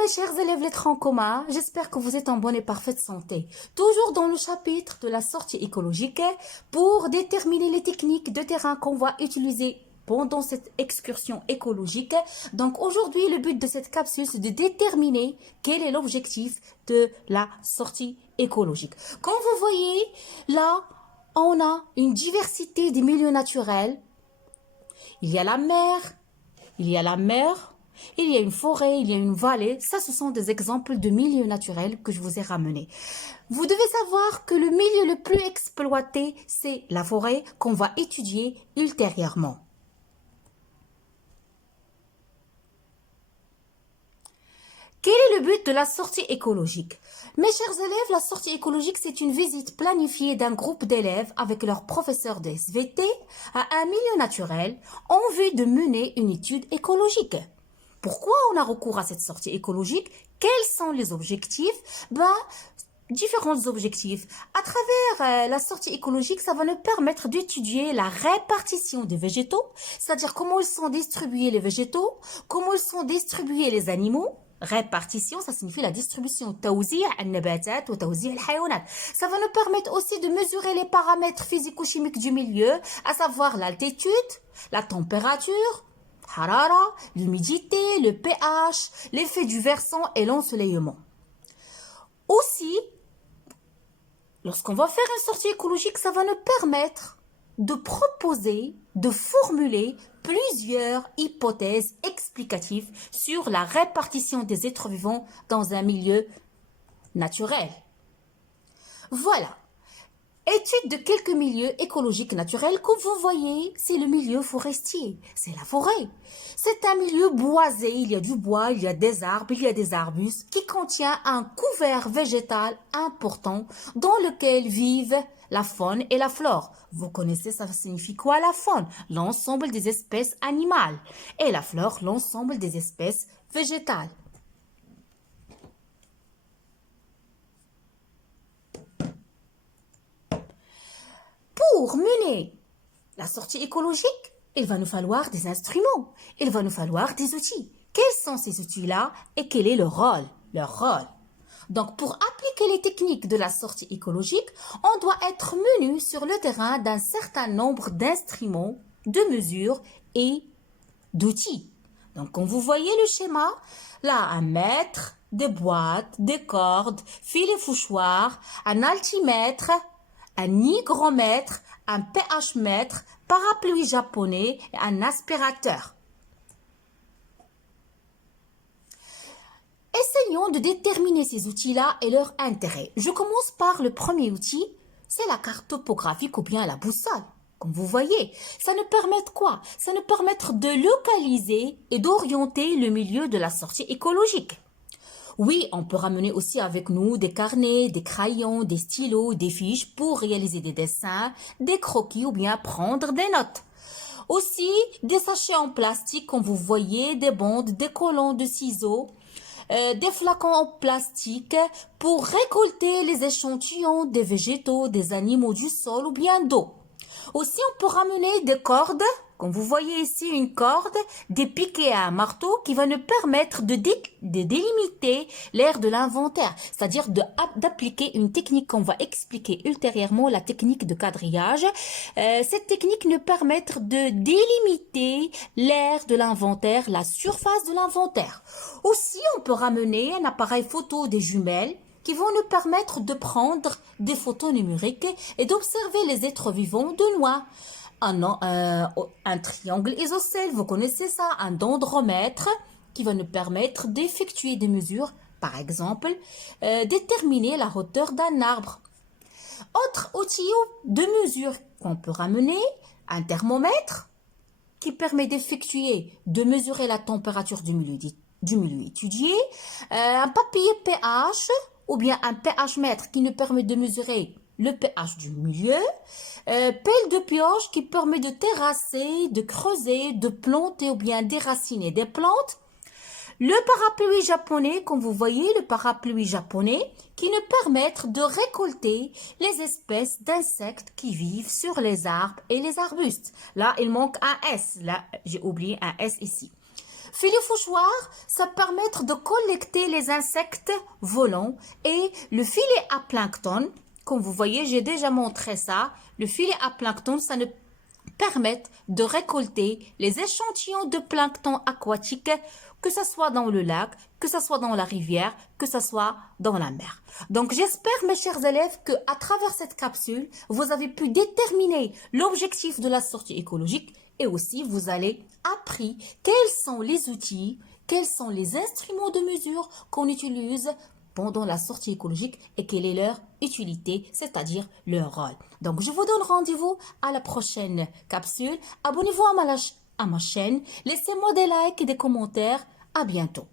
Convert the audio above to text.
mes chers élèves lettres en commun, j'espère que vous êtes en bonne et parfaite santé. Toujours dans le chapitre de la sortie écologique pour déterminer les techniques de terrain qu'on va utiliser pendant cette excursion écologique. Donc aujourd'hui, le but de cette capsule, c'est de déterminer quel est l'objectif de la sortie écologique. Comme vous voyez, là, on a une diversité des milieux naturels. Il y a la mer, il y a une forêt, il y a une vallée. Ça, ce sont des exemples de milieux naturels que je vous ai ramenés. Vous devez savoir que le milieu le plus exploité, c'est la forêt qu'on va étudier ultérieurement. Quel est le but de la sortie écologique? Mes chers élèves, la sortie écologique, c'est une visite planifiée d'un groupe d'élèves avec leur professeur de SVT à un milieu naturel en vue de mener une étude écologique. Pourquoi on a recours à cette sortie écologique? Quels sont les objectifs? Différents objectifs. À travers la sortie écologique, ça va nous permettre d'étudier la répartition des végétaux, c'est-à-dire comment ils sont distribués les végétaux, comment ils sont distribués les animaux. Répartition, ça signifie la distribution. توزيع النباتات وتوزيع الحيوانات. Ça va nous permettre aussi de mesurer les paramètres physico-chimiques du milieu, à savoir l'altitude, la température, harara, l'humidité, le pH, l'effet du versant et l'ensoleillement. Aussi, lorsqu'on va faire une sortie écologique, ça va nous permettre de proposer, de formuler plusieurs hypothèses explicatives sur la répartition des êtres vivants dans un milieu naturel. Voilà. Étude de quelques milieux écologiques naturels. Comme vous voyez, c'est le milieu forestier, c'est la forêt. C'est un milieu boisé, il y a du bois, il y a des arbres, il y a des arbustes qui contient un couvert végétal important dans lequel vivent la faune et la flore. Vous connaissez, ça signifie quoi la faune? L'ensemble des espèces animales. Et la flore, l'ensemble des espèces végétales. Pour mener la sortie écologique, il va nous falloir des instruments, il va nous falloir des outils. Quels sont ces outils-là et quel est leur rôle? Donc, pour appliquer les techniques de la sortie écologique, on doit être menu sur le terrain d'un certain nombre d'instruments, de mesures et d'outils. Donc, comme vous voyez le schéma, là, un mètre, des boîtes, des cordes, filets fouchoirs, un altimètre, un hygromètre, un pH mètre, parapluie japonais et un aspirateur. Essayons de déterminer ces outils-là et leur intérêt. Je commence par le premier outil, c'est la carte topographique ou bien la boussole. Comme vous voyez, ça nous permet quoi? Ça nous permet de localiser et d'orienter le milieu de la sortie écologique. Oui, on peut ramener aussi avec nous des carnets, des crayons, des stylos, des fiches pour réaliser des dessins, des croquis ou bien prendre des notes. Aussi, des sachets en plastique, comme vous voyez, des bandes, des collants de ciseaux, des flacons en plastique pour récolter les échantillons des végétaux, des animaux du sol ou bien d'eau. Aussi, on peut ramener des cordes, comme vous voyez ici une corde, des piquets à un marteau qui va nous permettre de délimiter l'aire de l'inventaire, c'est-à-dire d'appliquer une technique qu'on va expliquer ultérieurement, la technique de quadrillage. Cette technique nous permet de délimiter l'aire de l'inventaire, la surface de l'inventaire. Aussi, on peut ramener un appareil photo des jumelles qui vont nous permettre de prendre des photos numériques et d'observer les êtres vivants de loin. Un triangle isocèle, vous connaissez ça, un dendromètre qui va nous permettre d'effectuer des mesures, par exemple, déterminer la hauteur d'un arbre. Autre outil de mesure qu'on peut ramener, un thermomètre qui permet de mesurer la température du milieu étudié, un papier pH ou bien un pH mètre qui nous permet de mesurer le pH du milieu, pelle de pioche qui permet de terrasser, de creuser, de planter ou bien déraciner des plantes, le parapluie japonais, comme vous voyez, le parapluie japonais qui nous permet de récolter les espèces d'insectes qui vivent sur les arbres et les arbustes. Là, il manque un S, là, j'ai oublié un S ici. Filet-fouchoir, ça permet de collecter les insectes volants et le filet à plancton, comme vous voyez, j'ai déjà montré ça. Le filet à plancton, ça nous permet de récolter les échantillons de plancton aquatique, que ce soit dans le lac, que ce soit dans la rivière, que ce soit dans la mer. Donc j'espère, mes chers élèves, que à travers cette capsule, vous avez pu déterminer l'objectif de la sortie écologique et aussi vous allez appris quels sont les outils, quels sont les instruments de mesure qu'on utilise pendant la sortie écologique et quelle est leur utilité, c'est-à-dire leur rôle. Donc, je vous donne rendez-vous à la prochaine capsule. Abonnez-vous à ma chaîne. Laissez-moi des likes et des commentaires. À bientôt.